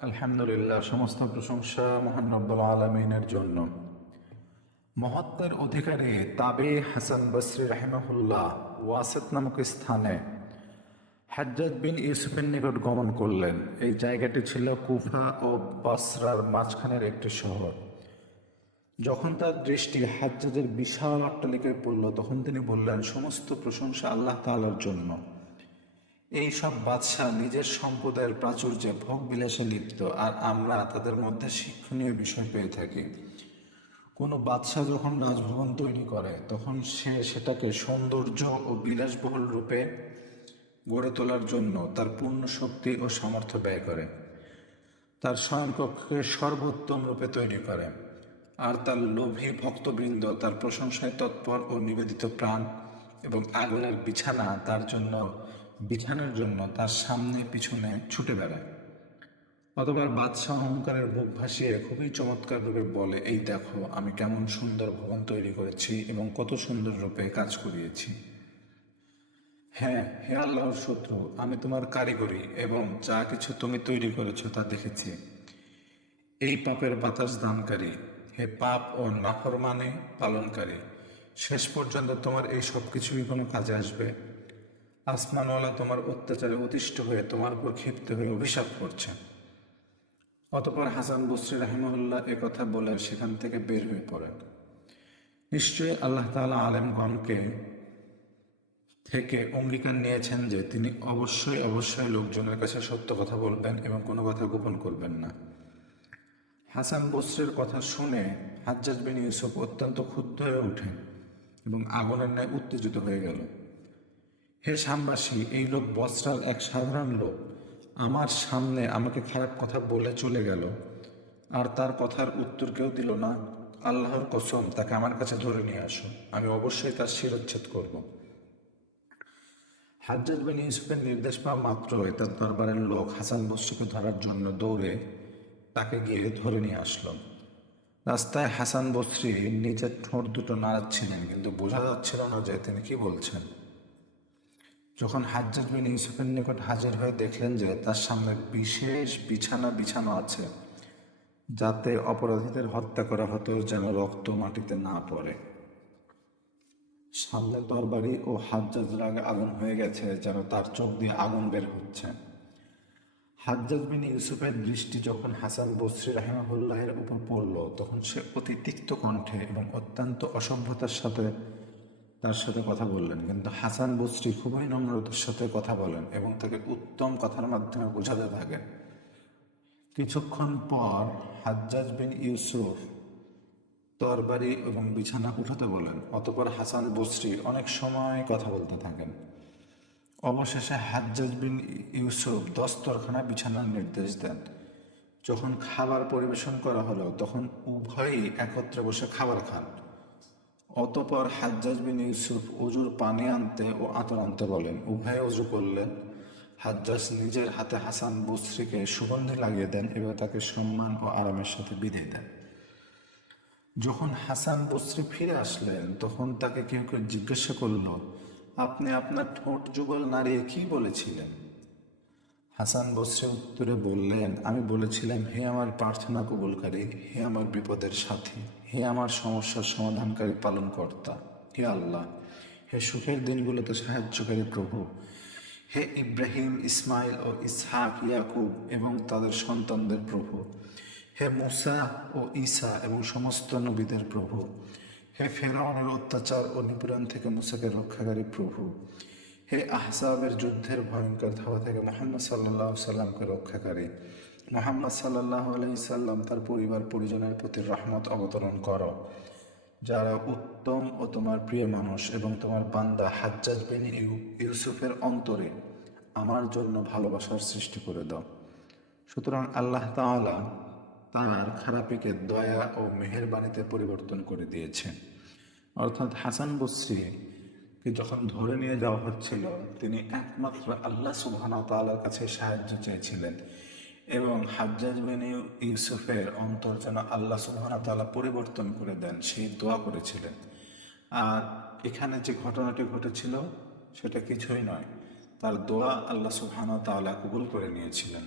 আলহামদুলিল্লাহ, সমস্ত প্রশংসা মহান রব্বুল আলামিনের জন্য। মহত্বের অধিকারী তাবে হাসান বসরি রাহিমাহুল্লাহ ওয়াসিত নামক স্থানে হাজ্জাজ বিন ইউসুফের নিকট গমন করলেন। এই জায়গাটি ছিল কুফা ও বসরার মাঝখানের একটি শহর। যখন তার দৃষ্টি হাজ্জাজের বিশাল অট্টালিকায় পড়ল, তখন তিনি বললেন, সমস্ত প্রশংসা আল্লাহ তাআলার জন্য। এই সব বাদশাহ নিজের সম্পদের প্রাচুর্যে ভোগ বিলাসে লিপ্ত, আর আমরা তাদের মধ্যে শিক্ষণীয় বিষয় পেয়ে থাকি। কোনো বাদশাহ যখন রাজভবন তৈরি করে, তখন সে সেটাকে সৌন্দর্য ও বিলাসবহুল রূপে গড়ে তোলার জন্য তার পূর্ণ শক্তি ও সামর্থ্য ব্যয় করে। তার শয়নকক্ষকে সর্বোত্তম রূপে তৈরি করে, আর তার লোভী ভক্তবৃন্দ তার প্রশংসায় তৎপর ও নিবেদিত প্রাণ এবং আগুনের বিছানার জন্য তার সামনে পিছনে ছুটে বেড়ায়। অতবার বাদশাহ অহংকারের বুক ভাসিয়ে খুবই চমৎকার রূপে বলে, এই দেখো আমি কেমন সুন্দর ভবন তৈরি করেছি এবং কত সুন্দর রূপে কাজ করিয়েছি। হ্যাঁ, হে আল্লাহর শত্রু, আমি তোমার কারিগরি এবং যা কিছু তুমি তৈরি করেছো তা দেখেছি। এই পাপের বাতাস দানকারী, হে পাপ ও নাফরমানি পালনকারী, শেষ পর্যন্ত তোমার এই সব কিছুই কোনো কাজে আসবে? আসমানওয়ালা তোমার অত্যাচারে অতিষ্ঠ হয়ে তোমার উপর ক্ষিপ্ত হয়ে অভিশাপ করছে। অতঃপর হাসান বসরি রাহিমাহুল্লাহ এ কথা বলে সেখান থেকে বের হয়ে পড়েন। নিশ্চয়ই আল্লাহ তাআলা আলেমগণকে থেকে অঙ্গীকার নিয়েছেন যে তিনি অবশ্যই অবশ্যই লোকজনের কাছে সত্য কথা বলবেন এবং কোনো কথা গোপন করবেন না। হাসান বসরির কথা শুনে হাজ্জাজ বিন ইউসুফ অত্যন্ত ক্ষুব্ধ হয়ে ওঠেন এবং আগুনের ন্যায় উত্তেজিত হয়ে গেল। হে শামবাসী, এই লোক বসরার এক সাধারণ লোক আমার সামনে আমাকে খারাপ কথা বলে চলে গেল, আর তার কথার উত্তর কেউ দিল না। আল্লাহর কসম, তাকে আমার কাছে ধরে নিয়ে আসো, আমি অবশ্যই তার শিরচ্ছেদ করব। হাজ্জাজ বিন ইউসুফের নির্দেশ পাওয়া মাত্রই তার দরবারের লোক হাসান বসরিকে ধরার জন্য দৌড়ে তাকে গিয়ে ধরে নিয়ে আসলো। রাস্তায় হাসান বসরি নিজের ঠোঁট দুটো নাড়াচ্ছিলেন, কিন্তু বোঝা যাচ্ছিল না যে তিনি কি বলছেন। যখন হাজ্জাজ বিন ইউসুফের নিকট হাজির হয়ে দেখলেন যে তার সামনে বিশেষ বিছানা বিছানো আছে, যাতে অপরাধীদের হত্যা করা হতো যেন রক্ত মাটিতে না পড়ে। সামনে তরবারি ও হাজ্জাজ রাগে আগুন হয়ে গেছে, যেন তার চোখ দিয়ে আগুন বের হচ্ছে। হাজ্জাজ বিন ইউসুফের দৃষ্টি যখন হাসান বসরি রাহিমাহুল্লাহের উপর পড়ল, তখন সে অতি তিক্ত কণ্ঠে এবং অত্যন্ত অসভ্যতার সাথে তার সাথে কথা বললেন। কিন্তু হাসান বসরি খুবই নম্রতার সাথে কথা বলেন এবং তাকে উত্তম কথার মাধ্যমে বোঝাতে থাকেন। কিছুক্ষণ পর হাজ্জাজ বিন ইউসুফ তরবারি এবং বিছানা উঠাতে বলেন। অতঃপর হাসান বসরি অনেক সময় কথা বলতে থাকেন। অবশেষে হাজ্জাজ বিন ইউসুফ দস্তরখানা বিছানার নির্দেশ দেন। যখন খাবার পরিবেশন করা হলো, তখন উভয়ই একত্রে বসে খাবার খান। অতঃপর হাজ্জাজ বিন ইউসুফ অজুর পানি আনতে ও আতর আনতে বলেন। উভয়ে অজু করলেন। হাজ্জাজ নিজের হাতে হাসান বসরিকে সুগন্ধি লাগিয়ে দেন এবং তাকে সম্মান ও আরামের সাথে বিদায় দেন। যখন হাসান বসরি ফিরে আসলেন, তখন তাকে কেউ কেউ জিজ্ঞাসা করল, আপনি আপনার ঠোঁট যুগল নাড়িয়ে কি বলেছিলেন? হাসান বসরি উত্তরে বললেন, আমি বলেছিলাম, হে আমার প্রার্থনা কবুলকারী, হে আমার বিপদের সাথী, হে আমার সমস্যার সমাধানকারী পালনকর্তা, হে আল্লাহ, হে সুখের দিনগুলোতে সাহায্যকারী প্রভু, হে ইব্রাহিম, ইসমাইল ও ইসহাক, ইয়াকুব এবং তাদের সন্তানদের প্রভু, হে মুসা ও ঈসা এবং সমস্ত নবীদের প্রভু, হে ফেরাউনের অত্যাচার ও নিপীড়ন থেকে মুসাকে রক্ষাকারী প্রভু, হে আহজাবের যুদ্ধের ভয়ঙ্কর ধাওয়া থেকে মুহাম্মদ সাল্লাল্লাহু আলাইহি সাল্লামকে রক্ষাকারী, মুহাম্মদ সাল্লাল্লাহু আলাইহি সাল্লাম তার পরিবার পরিজনের প্রতি রহমত অবতরণ করো, যারা উত্তম ও তোমার প্রিয় মানুষ, এবং তোমার বান্দা হাজ্জাজ বিন ইউসুফের অন্তরে আমার জন্য ভালোবাসার সৃষ্টি করে দাও। সুতরাং আল্লাহ তাআলা তার খারাপিকে দয়া ও মেহেরবানিতে পরিবর্তন করে দিয়েছেন। অর্থাৎ হাসান বসরিকে যখন ধরে নিয়ে যাওয়া হচ্ছিল, তিনি একমাত্র আল্লাহ সুবহানাহু ওয়া তাআলার কাছে সাহায্য চেয়েছিলেন এবং হাজ্জাজ বিন ইউসুফের অন্তর যেন আল্লাহ সুবহানাহু ওয়া তাআলা পরিবর্তন করে দেন সেই দোয়া করেছিলেন। আর এখানে যে ঘটনাটি ঘটেছিল সেটা কিছুই নয়, তার দোয়া আল্লাহ সুবহানাহু ওয়া তাআলা কবুল করে নিয়েছিলেন।